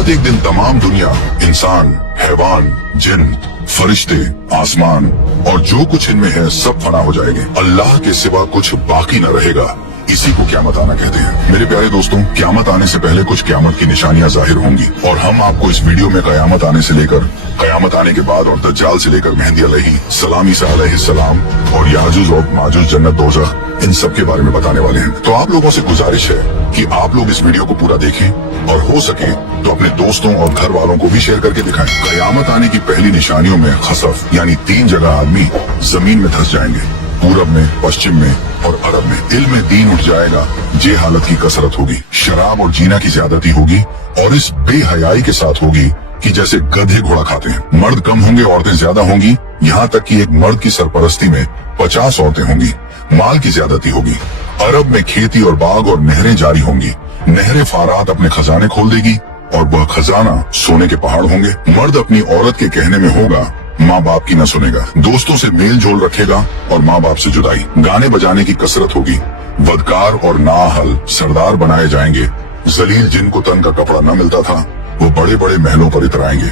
कयामत एक दिन तमाम दुनिया, इंसान, हैवान, जिन, फरिश्ते, आसमान और जो कुछ इनमें है सब फना हो जाएंगे। अल्लाह के सिवा कुछ बाकी न रहेगा। इसी को क़यामत आना कहते हैं। मेरे प्यारे दोस्तों, क़यामत आने से पहले कुछ क़यामत की निशानियां जाहिर होंगी और हम आपको इस वीडियो में क़यामत आने से लेकर क़यामत आने के बाद और दज्जाल से लेकर मेहदी अलैहिस्सलाम, ईसा अलैहिस्सलाम और याजूज और माजूज, जन्नत, दोज़ख, इन सब के बारे में बताने वाले हैं। तो आप लोगों से गुजारिश है कि आप लोग इस वीडियो को पूरा देखें और हो सके तो अपने दोस्तों और घर वालों को भी शेयर करके दिखाएं। क़यामत आने की पहली निशानियों में खसफ यानी 3 जगह आदमी जमीन में धंस जाएंगे, पूरब में, पश्चिम में और अरब में। इल्म दीन उठ जाएगा, जे हालत की कसरत होगी, शराब और जीना की ज्यादती होगी और इस बेहयाई के साथ होगी कि जैसे गधे घोड़ा खाते हैं। मर्द कम होंगे, औरतें ज्यादा होंगी, यहाँ तक कि एक मर्द की सरपरस्ती में 50 औरतें होंगी। माल की ज्यादती होगी। अरब में खेती और बाग और नहरें जारी होंगी। नहरें फारात अपने खजाने खोल देगी और वह खजाना सोने के पहाड़ होंगे। मर्द अपनी औरत के कहने में होगा, माँ बाप की न सुनेगा। दोस्तों से मेल जोल रखेगा और माँ बाप से जुदाई। गाने बजाने की कसरत होगी। बदकार और नाअहल सरदार बनाए जाएंगे। जलील जिनको तन का कपड़ा न मिलता था वो बड़े बड़े महलों पर इतराएंगे।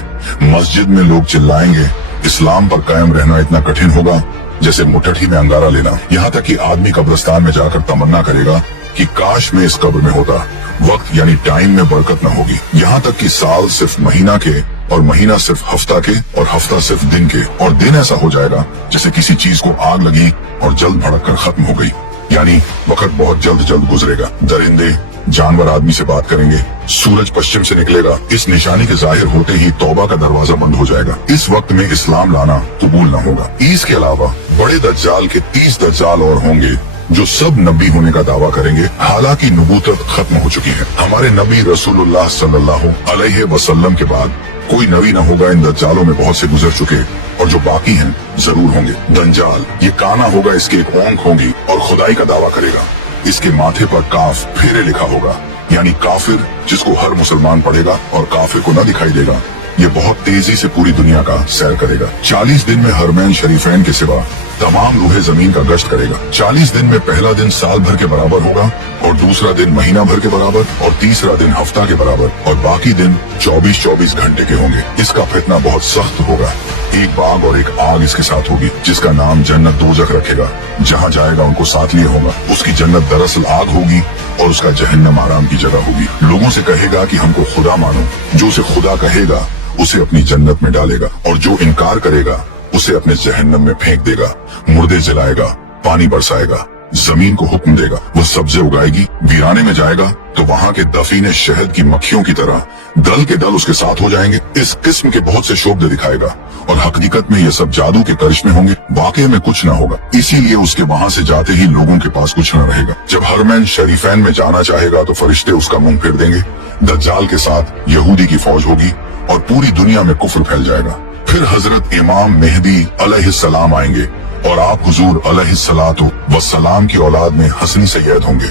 मस्जिद में लोग चिल्लाएंगे। इस्लाम पर कायम रहना इतना कठिन होगा जैसे मुट्ठी में अंगारा लेना। यहाँ तक कि आदमी कब्रिस्तान में जाकर तमन्ना करेगा कि काश मैं इस कब्र में होता। वक्त यानी टाइम में बरकत न होगी। यहाँ तक कि साल सिर्फ महीना के और महीना सिर्फ हफ्ता के और हफ्ता सिर्फ दिन के और दिन ऐसा हो जाएगा जैसे किसी चीज को आग लगी और जल्द भड़क कर खत्म हो गई। यानी वक्त बहुत जल्द जल्द गुजरेगा। दरिंदे जानवर आदमी से बात करेंगे। सूरज पश्चिम से निकलेगा। इस निशानी के जाहिर होते ही तौबा का दरवाजा बंद हो जाएगा। इस वक्त में इस्लाम लाना कबूल न होगा। इसके अलावा बड़े दज्जाल के 30 दज्जाल और होंगे जो सब नबी होने का दावा करेंगे। हालांकि नबूवत खत्म हो चुकी है। हमारे नबी रसूलुल्लाह सल्लल्लाहु अलैहि वसल्लम के बाद कोई नबी न होगा। इन दज्जालों में बहुत से गुजर चुके और जो बाकी हैं जरूर होंगे। दज्जाल ये काना होगा, इसके एक ओंख होगी और खुदाई का दावा करेगा। इसके माथे पर काफ फेरे लिखा होगा, यानी काफिर जिसको हर मुसलमान पढ़ेगा और काफिर को न दिखाई देगा। ये बहुत तेजी से पूरी दुनिया का सैर करेगा। 40 दिन में हरमैन शरीफैन के सिवा तमाम रूहे जमीन का गश्त करेगा। 40 दिन में पहला दिन साल भर के बराबर होगा और दूसरा दिन महीना भर के बराबर और तीसरा दिन हफ्ता के बराबर और बाकी दिन 24-24 घंटे के होंगे। इसका फितना बहुत सख्त होगा। एक बाग और एक आग इसके साथ होगी जिसका नाम जन्नत दोज़ख रखेगा। जहाँ जाएगा उनको साथ लिए होगा। उसकी जन्नत दरअसल आग होगी और उसका जहन्नम आराम की जगह होगी। लोगों से कहेगा कि हमको खुदा मानो। जो उसे खुदा कहेगा उसे अपनी जन्नत में डालेगा और जो इनकार करेगा उसे अपने जहन्नम में फेंक देगा। मुर्दे जलाएगा, पानी बरसाएगा, जमीन को हुक्म देगा, वो सब्जे उगाएगी। वीराने में जाएगा तो वहाँ के दफीने शहद की मक्खियों की तरह दल के दल उसके साथ हो जाएंगे। इस किस्म के बहुत से शोबे दिखाएगा और हकीकत में ये सब जादू के करिश्मे होंगे। वाकई में कुछ न होगा। इसीलिए उसके वहाँ से जाते ही लोगों के पास कुछ न रहेगा। जब हरमैन शरीफैन में जाना चाहेगा तो फरिश्ते उसका मुंह फेर देंगे। दज्जाल के साथ यहूदी की फौज होगी और पूरी दुनिया में कुफ्र फैल जाएगा। फिर हजरत इमाम मेहदी अलैहिस्सलाम आएंगे और आप हुजूर अलैहिस्सलातु वस्सलाम की औलाद में हसनी सैयद होंगे।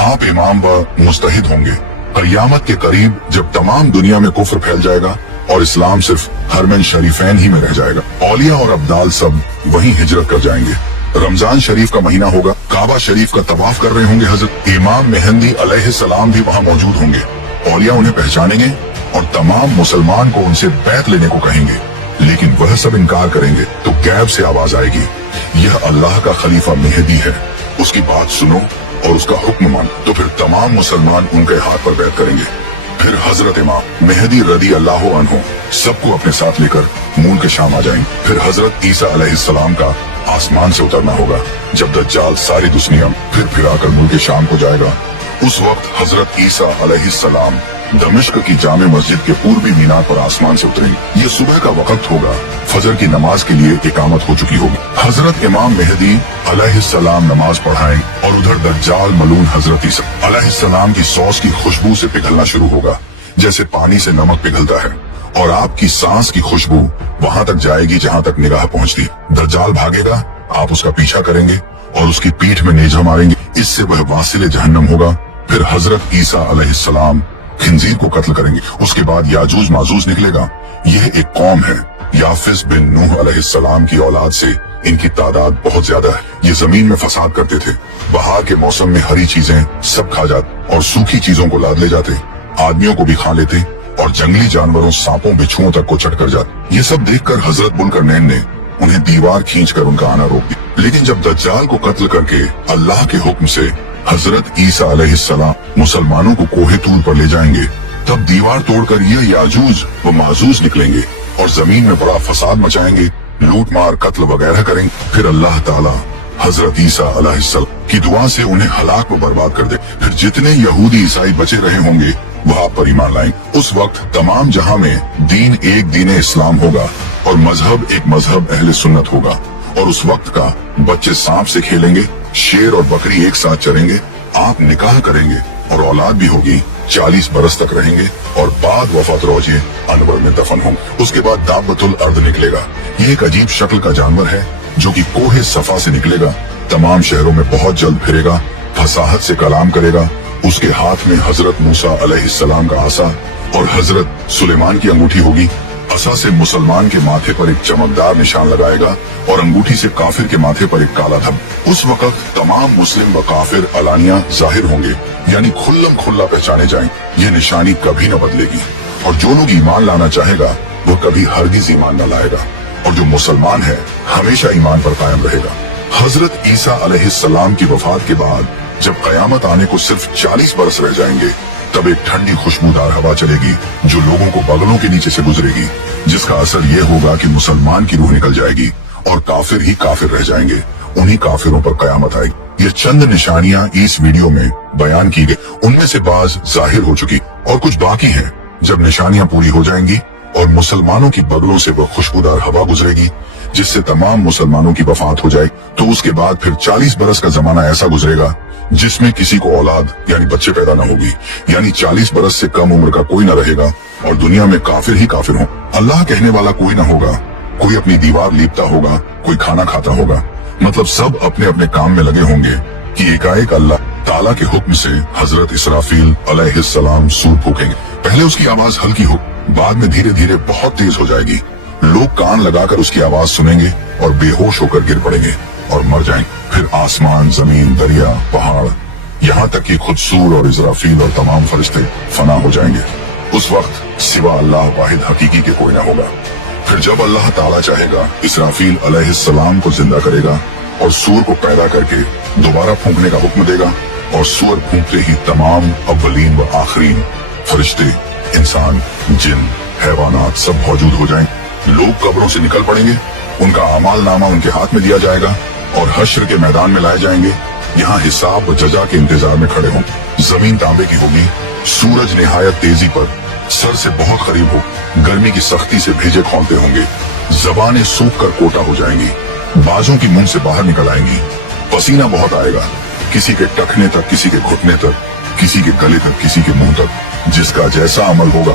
आप इमाम व मुस्तहिद होंगे। क़यामत के करीब जब तमाम दुनिया में कुफ्र फैल जाएगा और इस्लाम सिर्फ हरमैन शरीफैन ही में रह जाएगा। औलिया और अब्दाल सब वहीं हिजरत कर जाएंगे। रमजान शरीफ का महीना होगा। काबा शरीफ का तवाफ कर रहे होंगे। हजरत इमाम मेहदी अलैहिस्सलाम भी वहाँ मौजूद होंगे। औलिया उन्हें पहचानेंगे और तमाम मुसलमान को उनसे बैत लेने को कहेंगे, लेकिन वह सब इनकार करेंगे तो गैब से आवाज आएगी, यह अल्लाह का खलीफा मेहदी है, उसकी बात सुनो और उसका हुक्म मानो। तो फिर तमाम मुसलमान उनके हाथ पर बैत करेंगे। फिर हजरत इमाम मेहदी रदी अल्लाह अन्हु सबको अपने साथ लेकर मुल्क शाम आ जाएंगे। फिर हजरत ईसा अलैहिस्सलाम का आसमान से उतरना होगा। जब दज्जाल सारी दुनिया फिर आकर मुल्क शाम को जाएगा, उस वक्त हजरत ईसा अलैहिस्सलाम दमिश्क की जामे मस्जिद के पूर्वी मीनार पर आसमान से उतरेंगे। ये सुबह का वक्त होगा। फजर की नमाज के लिए इकामत हो चुकी होगी। हजरत इमाम मेहदी अलैहिस्सलाम नमाज पढ़ाएं और उधर दज्जाल मलून हजरत ईसा अलैहिस्सलाम की सॉस की खुशबू से पिघलना शुरू होगा जैसे पानी से नमक पिघलता है और आपकी सांस की खुशबू वहाँ तक जाएगी जहाँ तक निगाह पहुँचती। दज्जाल भागेगा, आप उसका पीछा करेंगे और उसकी पीठ में नेजा मारेंगे। इससे वह वासिले जहन्नम होगा। फिर हजरत ईसा अलैहिस्सलाम खिंजीर को कत्ल करेंगे। उसके बाद याजूज माजूज निकलेगा। यह एक कौम है। याफिस बिन नूह अलैहिस्सलाम की औलाद से इनकी तादाद बहुत ज्यादा है। ये जमीन में फसाद करते थे। बहार के मौसम में हरी चीजें सब खा जाते और सूखी चीजों को लाद ले जाते। आदमियों को भी खा लेते और जंगली जानवरों सांपों बिच्छुओं तक को चढ़कर जाते। ये सब देखकर हजरत बुल्करनैन ने उन्हें दीवार खींचकर उनका आना रोक दिया। लेकिन जब दज्जाल को कत्ल करके अल्लाह के हुक्म से हजरत ईसा अलैहिस्सलाम मुसलमानों को कोहे तूर पर ले जाएंगे, तब दीवार तोड़कर ये याजूज व माजूज निकलेंगे और जमीन में बड़ा फसाद मचाएंगे, लूट मार कत्ल वगैरह करेंगे। फिर अल्लाह ताला हजरत ईसा अलैहिस्सलाम की दुआ से उन्हें हलाक व बर्बाद कर दे। फिर जितने यहूदी ईसाई बचे रहे होंगे वह आप पर ईमान लाएंगे। उस वक्त तमाम जहां में दीन एक दीन इस्लाम होगा और मजहब एक मजहब अहले सुन्नत होगा। और उस वक्त का बच्चे सांप से खेलेंगे, शेर और बकरी एक साथ चरेंगे, आप निकाह करेंगे और औलाद भी होगी, 40 बरस तक रहेंगे और बाद वफात रोजे अनवर में दफन होंगे। उसके बाद दाबतुल अर्द निकलेगा। ये एक अजीब शक्ल का जानवर है जो कि कोहे सफा से निकलेगा, तमाम शहरों में बहुत जल्द फिरेगा, फसाहत से कलाम करेगा। उसके हाथ में हजरत मूसा अलैहिस्सलाम का आसा और हजरत सुलेमान की अंगूठी होगी। असा से मुसलमान के माथे पर एक चमकदार निशान लगाएगा और अंगूठी से काफिर के माथे पर एक काला धब्बा। उस वक्त तमाम मुस्लिम व काफिर अलानिया जाहिर होंगे, यानी खुल्लम खुल्ला पहचाने जाएं। ये निशानी कभी न बदलेगी और जो लोग ईमान लाना चाहेगा वो कभी हरगिज ईमान न लाएगा और जो मुसलमान है हमेशा ईमान पर कायम रहेगा। हजरत ईसा अलैहिस्सलाम की वफात के बाद जब कयामत आने को सिर्फ 40 बरस रह जाएंगे, तब एक ठंडी खुशबूदार हवा चलेगी जो लोगों को बगलों के नीचे से गुजरेगी, जिसका असर ये होगा कि मुसलमान की रूह निकल जाएगी और काफिर ही काफिर रह जाएंगे। उन्हीं काफिरों पर कयामत आएगी। ये चंद निशानियां इस वीडियो में बयान की गई, उनमें से बाज जाहिर हो चुकी और कुछ बाकी हैं। जब निशानियां पूरी हो जाएंगी और मुसलमानों की बगलों से वह खुशबूदार हवा गुजरेगी जिससे तमाम मुसलमानों की वफात हो जाए, तो उसके बाद फिर 40 बरस का जमाना ऐसा गुजरेगा जिसमें किसी को औलाद यानी बच्चे पैदा न होगी, यानी 40 बरस से कम उम्र का कोई न रहेगा और दुनिया में काफिर ही काफिर हो। अल्लाह कहने वाला कोई न होगा, कोई अपनी दीवार लीपता होगा, कोई खाना खाता होगा, मतलब सब अपने अपने काम में लगे होंगे कि एकाएक अल्लाह ताला के हुक्म से हजरत इसराफील अलैहिस्सलाम सूर फूकेंगे। पहले उसकी आवाज हल्की हो, बाद में धीरे धीरे बहुत तेज हो जाएगी। लोग कान लगाकर उसकी आवाज सुनेंगे और बेहोश होकर गिर पड़ेंगे और मर जाएंगे। फिर आसमान, जमीन, दरिया, पहाड़, यहाँ तक कि खुद सूर और इजराफील और तमाम फरिश्ते फना हो जाएंगे। उस वक्त सिवा अल्लाह वाहिद हकीकी के कोई न होगा। फिर जब अल्लाह ताला चाहेगा इसराफील अलैहिस्सलाम को जिंदा करेगा और सूर को पैदा करके दोबारा फूंकने का हुक्म देगा और सूर फूंकते ही तमाम अव्वलीन व आखिरीन फरिश्ते, इंसान, जिन, हैवानात सब मौजूद हो जाएंगे। लोग कब्रों से निकल पड़ेंगे, उनका अमाल नामा उनके हाथ में दिया जाएगा और हश्र के मैदान में लाए जाएंगे। यहाँ हिसाब व जजा के इंतजार में खड़े हों। जमीन तांबे की होगी, सूरज निहायत तेजी पर सर से बहुत करीब हो, गर्मी की सख्ती से भेजे खोलते होंगे, जबानें सूख कर कोटा हो जाएंगी, बाजों की मुंह से बाहर निकल आएंगी, पसीना बहुत आएगा, किसी के टखने तक, किसी के घुटने तक, किसी के गले तक, किसी के मुंह तक। जिसका जैसा अमल होगा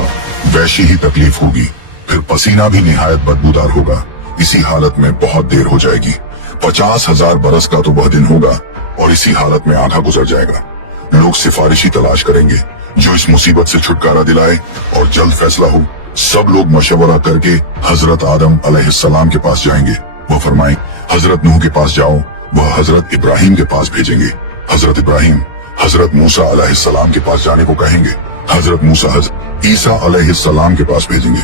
वैसी ही तकलीफ होगी। फिर पसीना भी निहायत बदबूदार होगा। इसी हालत में बहुत देर हो जाएगी। 50,000 बरस का तो वह दिन होगा और इसी हालत में आधा गुजर जाएगा। लोग सिफारिशी तलाश करेंगे जो इस मुसीबत से छुटकारा दिलाए और जल्द फैसला हो। सब लोग मशवरा करके हजरत आदम अलैहिस्सलाम के पास जाएंगे। वह फरमाएं, हजरत नूह के पास जाओ। वह हजरत इब्राहिम के पास भेजेंगे। हजरत इब्राहिम हजरत मूसा अलैहिस्सलाम के पास जाने को कहेंगे। हजरत मूसा हजरत ईसा अलैहिस्सलाम के पास भेजेंगे।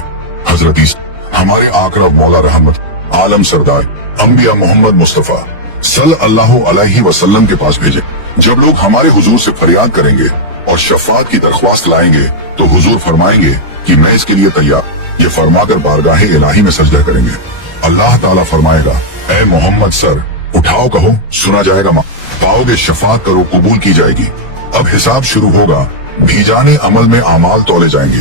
हजरत ईसा हमारे आकरा मौला रहमत आलम सरदार अंबिया मोहम्मद मुस्तफा सल्लल्लाहु अलैहि वसल्लम के पास भेजे। जब लोग हमारे हुजूर से फरियाद करेंगे और शफात की दरख्वास्त लाएंगे तो हुजूर फरमाएंगे कि मैं इसके लिए तैयार। ये फरमाकर बारगाहे इलाही में सजदा करेंगे। अल्लाह ताला फरमाएगा, ऐ मोहम्मद सर उठाओ, कहो सुना जाएगा, पाओगे शफात करो कबूल की जाएगी। अब हिसाब शुरू होगा। भीजाने अमल में आमाल तोले जाएंगे।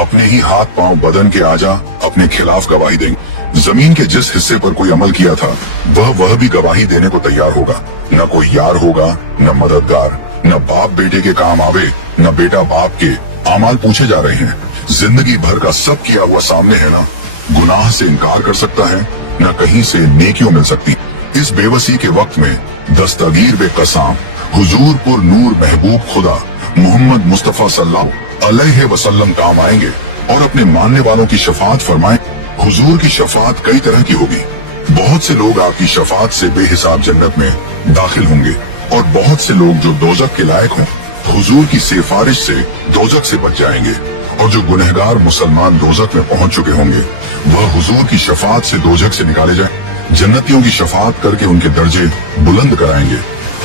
अपने ही हाथ पांव बदन के आजा अपने खिलाफ गवाही देंगे। जमीन के जिस हिस्से पर कोई अमल किया था वह भी गवाही देने को तैयार होगा। न कोई यार होगा, न मददगार, न बाप बेटे के काम आवे, न बेटा बाप के। आमाल पूछे जा रहे हैं। जिंदगी भर का सब किया हुआ सामने है ना। गुनाह से इनकार कर सकता है, न कहीं से नेकियों मिल सकती। इस बेबसी के वक्त में दस्तगीर बेकसाम हुजूर पुर नूर महबूब खुदा मोहम्मद मुस्तफा सल्लल्लाहु अलैहि वसल्लम काम आएंगे और अपने मानने वालों की शफात फरमाएं। हुजूर की शफात कई तरह की होगी। बहुत से लोग आपकी शफात से बेहिसाब जन्नत में दाखिल होंगे और बहुत से लोग जो दोजख के लायक हों हुजूर की सिफारिश से दोजख से बच जाएंगे। और जो गुनहगार मुसलमान दोजख में पहुंच चुके होंगे वह हुजूर की शफात से दोजख से निकाले जाए। जन्नतियों की शफात करके उनके दर्जे बुलंद कराएंगे।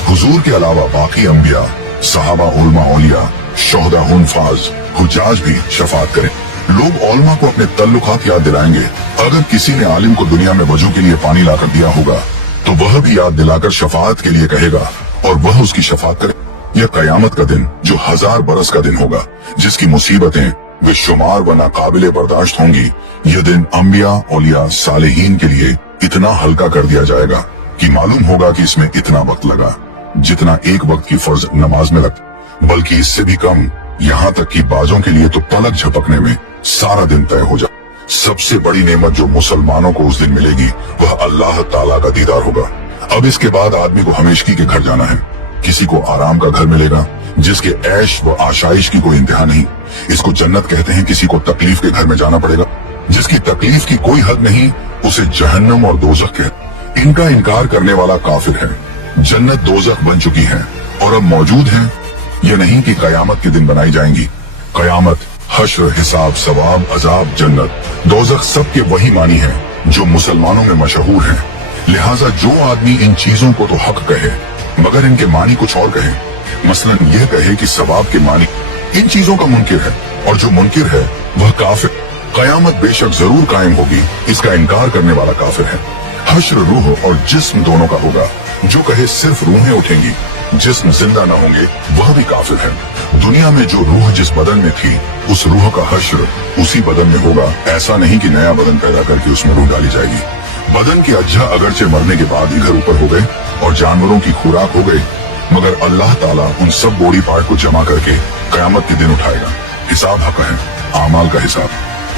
हुजूर के अलावा बाकी अंबिया, सहाबा, उलमा, औलिया, शोहदा, हुनफाज, हुज्जाज भी शफात करें। लोग औलमा को अपने तल्लुकात याद दिलाएंगे। अगर किसी ने आलिम को दुनिया में वजू के लिए पानी लाकर दिया होगा तो वह भी याद दिलाकर शफात के लिए कहेगा और वह उसकी शफात करे। यह कयामत का दिन जो 1000 बरस का दिन होगा, जिसकी मुसीबतें बेशुमार व नाकाबिले बर्दाश्त होंगी, यह दिन अंबिया, औलिया, सालेहीन के लिए इतना हल्का कर दिया जाएगा कि मालूम होगा कि इसमें इतना वक्त लगा जितना एक वक्त की फर्ज नमाज में लगता, बल्कि इससे भी कम। यहाँ तक कि बाजों के लिए तो पलक झपकने में सारा दिन तय हो जाए। सबसे बड़ी नेमत जो मुसलमानों को उस दिन मिलेगी वह अल्लाह ताला का दीदार होगा। अब इसके बाद आदमी को हमेशगी के घर जाना है। किसी को आराम का घर मिलेगा जिसके ऐश व आशाइश की कोई इंतहा नहीं, इसको जन्नत कहते हैं। किसी को तकलीफ के घर में जाना पड़ेगा जिसकी तकलीफ की कोई हद नहीं, उसे जहन्नम और दोजख कहते। इनका इनकार करने वाला काफिर है। जन्नत दोजख बन चुकी है और अब मौजूद है। यह नहीं कि कयामत के दिन बनाई जाएंगी। कयामत, हश्र, हिसाब, सवाब, अजाब, जन्नत, दोजख सबके वही मानी है जो मुसलमानों में मशहूर है। लिहाजा जो आदमी इन चीजों को तो हक कहे मगर इनके मानी कुछ और कहे, मसलन यह कहे कि सवाब के मानी इन चीजों का मुनकिर है और जो मुनकिर है वह काफिर। कयामत बेशक जरूर कायम होगी, इसका इनकार करने वाला काफिर है। हश्र रूह और जिस्म दोनों का होगा। जो कहे सिर्फ रूहें उठेंगी, जिस्म जिंदा न होंगे, वह भी काफिर है। दुनिया में जो रूह जिस बदन में थी उस रूह का हश्र उसी बदन में होगा। ऐसा नहीं कि नया बदन पैदा करके उसमें रूह डाली जाएगी। बदन के अज्जा अगरचे मरने के बाद ही घर ऊपर हो गए और जानवरों की खुराक हो गई, मगर अल्लाह ताला उन सब बॉडी पार्ट को जमा करके कयामत के दिन उठाएगा। हिसाब हक है, आमाल का हिसाब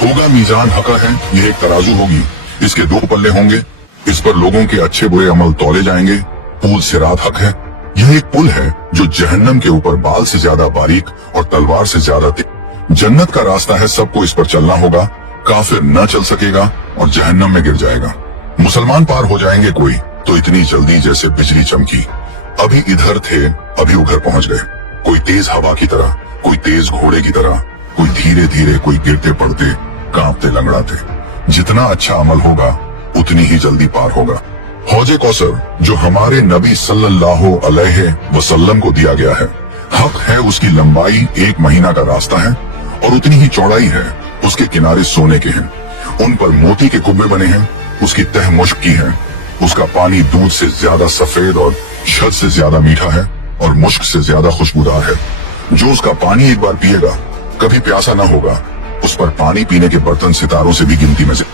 होगा। मीजान हक है, यह एक तराजू होगी, इसके 2 पल्ले होंगे, इस पर लोगों के अच्छे बुरे अमल तौले जाएंगे। पुल सिरात हक है, यह एक पुल है जो जहन्नम के ऊपर बाल से ज्यादा बारीक और तलवार से ज्यादा तेज। जन्नत का रास्ता है, सबको इस पर चलना होगा। काफिर न चल सकेगा और जहन्नम में गिर जाएगा। मुसलमान पार हो जाएंगे कोई तो इतनी जल्दी जैसे बिजली चमकी। अभी इधर थे, अभी उधर पहुंच गए। कोई तेज हवा की तरह, कोई तेज घोड़े की तरह, कोई धीरे धीरे, कोई गिरते पड़ते, कांपते लंगड़ाते। जितना अच्छा अमल होगा उतनी ही जल्दी पार होगा। हौजे कौसर जो हमारे नबी सल्लल्लाहु अलैहि वसल्लम को दिया गया है, हक है उसकी लंबाई 1 महीना का रास्ता है और उतनी ही चौड़ाई है। उसके किनारे सोने के हैं, उन पर मोती के कुब्बे बने हैं। उसकी तह मुश्क की है, उसका पानी दूध से ज्यादा सफेद और शहद से ज्यादा मीठा है और मुश्क से ज्यादा खुशबूदार है। जो उसका पानी एक बार पिएगा कभी प्यासा न होगा। उस पर पानी पीने के बर्तन सितारों से भी गिनती में से।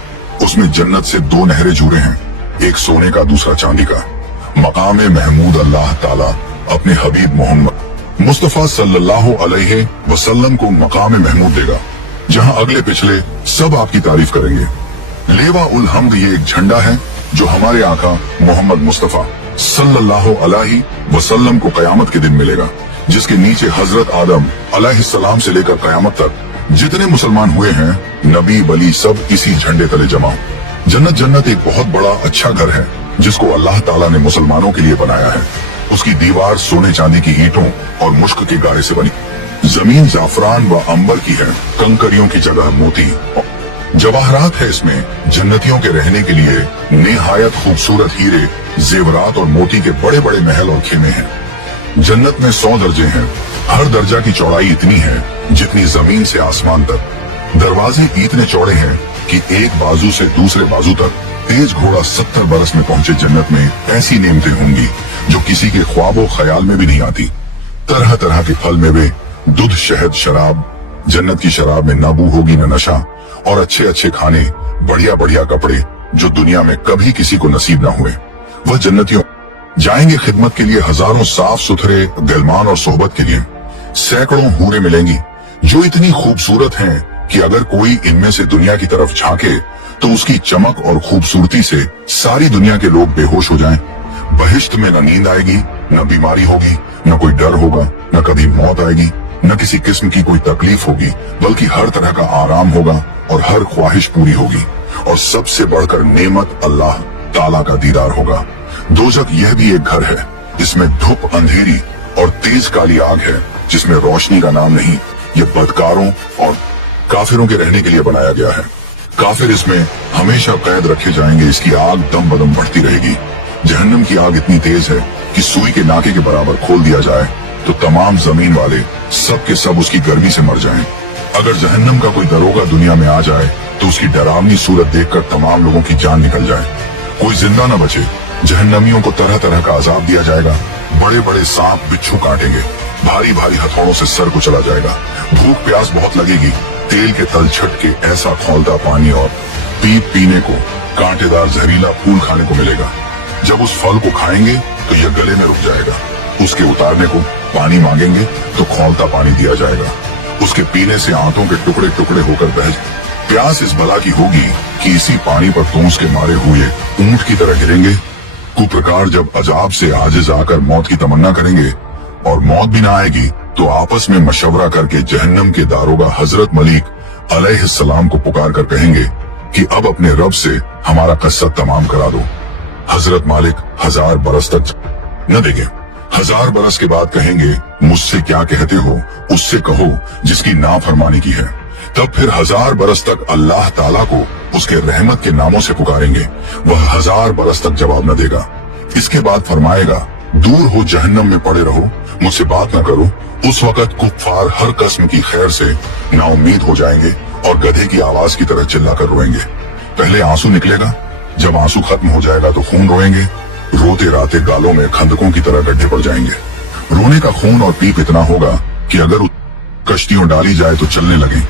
उसमें जन्नत से 2 नहरें जुड़े हैं, एक सोने का दूसरा चांदी का। मकाम महमूद अल्लाह ताला अपने हबीब मोहम्मद मुस्तफा सल्लल्लाहु अलैहि वसल्लम को मकाम महमूद देगा, जहां अगले पिछले सब आपकी तारीफ करेंगे। लेवा उल हम्द ये एक झंडा है जो हमारे आका मोहम्मद मुस्तफा सल्लल्लाहु अलैहि वसल्लम को कयामत के दिन मिलेगा, जिसके नीचे हजरत आदम अलैहिस्सलाम से लेकर कयामत तक जितने मुसलमान हुए हैं, नबी वली सब इसी झंडे तले जमा हो। जन्नत एक बहुत बड़ा अच्छा घर है जिसको अल्लाह ताला ने मुसलमानों के लिए बनाया है। उसकी दीवार सोने चांदी की ईंटों और मुश्क के गारे से बनी। जमीन जाफरान व अंबर की है, कंकरियों की जगह मोती जवाहरात है। इसमें जन्नतियों के रहने के लिए निहायत खूबसूरत हीरे, जेवरात और मोती के बड़े बड़े महल और खेमे हैं। जन्नत में 100 दर्जे हैं। हर दर्जा की चौड़ाई इतनी है जितनी जमीन से आसमान तक। दरवाजे इतने चौड़े हैं कि एक बाजू से दूसरे बाजू तक तेज घोड़ा 70 बरस में पहुंचे। जन्नत में ऐसी नेमतें होंगी जो किसी के ख्वाबो ख्याल में भी नहीं आती। तरह तरह के फल मेवे, दूध, शहद, शराब। जन्नत की शराब में न बू होगी न नशा, और अच्छे अच्छे खाने, बढ़िया बढ़िया कपड़े जो दुनिया में कभी किसी को नसीब न हुए। वह जन्नतियों जाएंगे खिदमत के लिए हजारों साफ सुथरे गलमान और सोहबत के लिए। सैकड़ों हूरें मिलेंगी जो इतनी खूबसूरत हैं कि अगर कोई इनमें से दुनिया की तरफ झांके तो उसकी चमक और खूबसूरती से सारी दुनिया के लोग बेहोश हो जाएं। बहिश्त में न नींद आएगी, न बीमारी होगी, न कोई डर होगा, न कभी मौत आएगी, न किसी किस्म की कोई तकलीफ होगी, बल्कि हर तरह का आराम होगा और हर ख्वाहिश पूरी होगी। और सबसे बढ़कर नेमत अल्लाह ताला का दीदार होगा। दोजख यह भी एक घर है, इसमें धूप, अंधेरी और तेज काली आग है, जिसमें रोशनी का नाम नहीं। ये बदकारों और काफिरों के रहने के लिए बनाया गया है। काफिर इसमें हमेशा कैद रखे जाएंगे। इसकी आग दम बदम बढ़ती रहेगी। जहन्नम की आग इतनी तेज है कि सुई के नाके के बराबर खोल दिया जाए तो तमाम जमीन वाले सब के सब उसकी गर्मी से मर जाएं। अगर जहन्नम का कोई दरोगा दुनिया में आ जाए तो उसकी डरावनी सूरत देखकर तमाम लोगों की जान निकल जाए, कोई जिंदा न बचे। जहन्नमियों को तरह तरह का अजाब दिया जाएगा। बड़े बड़े सांप बिच्छू काटेंगे, भारी भारी हथौड़ों से सर को चला जाएगा। भूख प्यास बहुत लगेगी। तेल के तल छट के ऐसा खौलता पानी और पीने को कांटेदार जहरीला फूल खाने को मिलेगा। जब उस फल को खाएंगे तो यह गले में रुक जाएगा। उसके उतारने को पानी मांगेंगे तो खौलता पानी दिया जाएगा। उसके पीने से आंतों के टुकड़े टुकड़े होकर बह जाए। प्यास इस बला की होगी कि इसी पानी पर तोंस के मारे हुए ऊंट की तरह गिरेंगे। कुप्रकार जब अजाब से आजिज आकर मौत की तमन्ना करेंगे और मौत भी ना आएगी तो आपस में मशवरा करके जहन्नम के दारोगा हजरत मलिक अलैहिस्सलाम को पुकार कर कहेंगे कि अब अपने रब से हमारा कस्सा तमाम करा दो। हजरत मालिक 1000 बरस तक न देंगे। 1000 बरस के बाद कहेंगे मुझसे क्या कहते हो, उससे कहो जिसकी नाफरमानी की है। तब फिर 1000 बरस तक अल्लाह ताला को उसके रहमत के नामों से पुकारेंगे। वह 1000 बरस तक जवाब न देगा। इसके बाद फरमाएगा दूर हो, जहन्नम में पड़े रहो, मुझसे बात न करो। उस वक्त कुफ्फार हर किस्म की खैर से नाउम्मीद हो जाएंगे और गधे की आवाज की तरह चिल्लाकर रोएंगे। पहले आंसू निकलेगा, जब आंसू खत्म हो जाएगा तो खून रोएंगे। रोते राते गालों में खंदकों की तरह गड्ढे पड़ जाएंगे। रोने का खून और पीप इतना होगा कि अगर कश्तियों डाली जाए तो चलने लगे।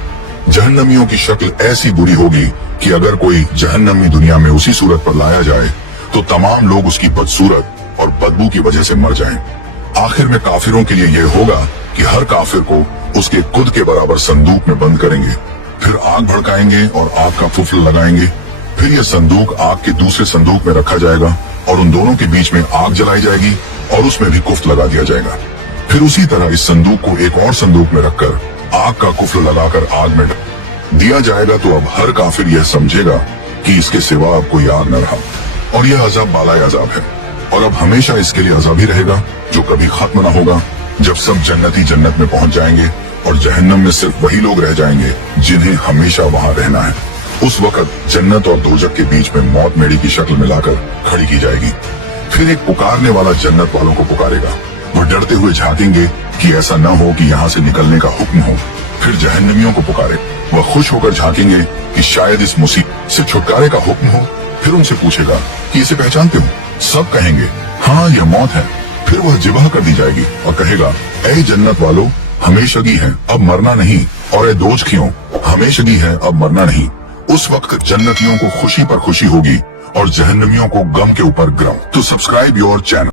जहन्नमियों की शक्ल ऐसी बुरी होगी कि अगर कोई जहन्नमी दुनिया में उसी सूरत पर लाया जाए तो तमाम लोग उसकी बदसूरत और बदबू की वजह से मर जाएं। आखिर में काफिरों के लिए यह होगा कि हर काफिर को उसके खुद के बराबर संदूक में बंद करेंगे, फिर आग भड़काएंगे और आग का फुफल लगाएंगे। फिर यह संदूक आग के दूसरे संदूक में रखा जाएगा और उन दोनों के बीच में आग जलाई जाएगी और उसमें भी कुफ्ल लगा दिया जाएगा। फिर उसी तरह इस संदूक को एक और संदूक में रखकर आग का कुफ्ल लगाकर आग में दिया जाएगा। तो अब हर काफिर यह समझेगा कि इसके सिवा अब कोई आग न रहा और यह अजाब बाला अजाब है और अब हमेशा इसके लिए अजाब ही रहेगा जो कभी खत्म न होगा। जब सब जन्नती जन्नत में पहुंच जाएंगे और जहन्नम में सिर्फ वही लोग रह जाएंगे जिन्हें हमेशा वहां रहना है। उस वक्त जन्नत और दोजख के बीच में मौत मेढ़ी की शक्ल मिलाकर खड़ी की जाएगी। फिर एक पुकारने वाला जन्नत वालों को पुकारेगा। वह डरते हुए झांकेंगे कि ऐसा न हो कि यहाँ से निकलने का हुक्म हो। फिर जहन्नमियों को पुकारे, वह खुश होकर झांकेंगे कि शायद इस मुसीबत से छुटकारे का हुक्म हो। फिर उनसे पूछेगा कि इसे पहचानते हो? सब कहेंगे हाँ यह मौत है। फिर वह जिबह कर दी जाएगी और कहेगा ऐ जन्नत वालों, हमेशगी है अब मरना नहीं, और ऐ दोजखियों, हमेशगी है अब मरना नहीं। उस वक्त जन्नतियों को खुशी पर खुशी होगी और जहन्नमियों को गम के ऊपर गम। तो सब्सक्राइब योर चैनल।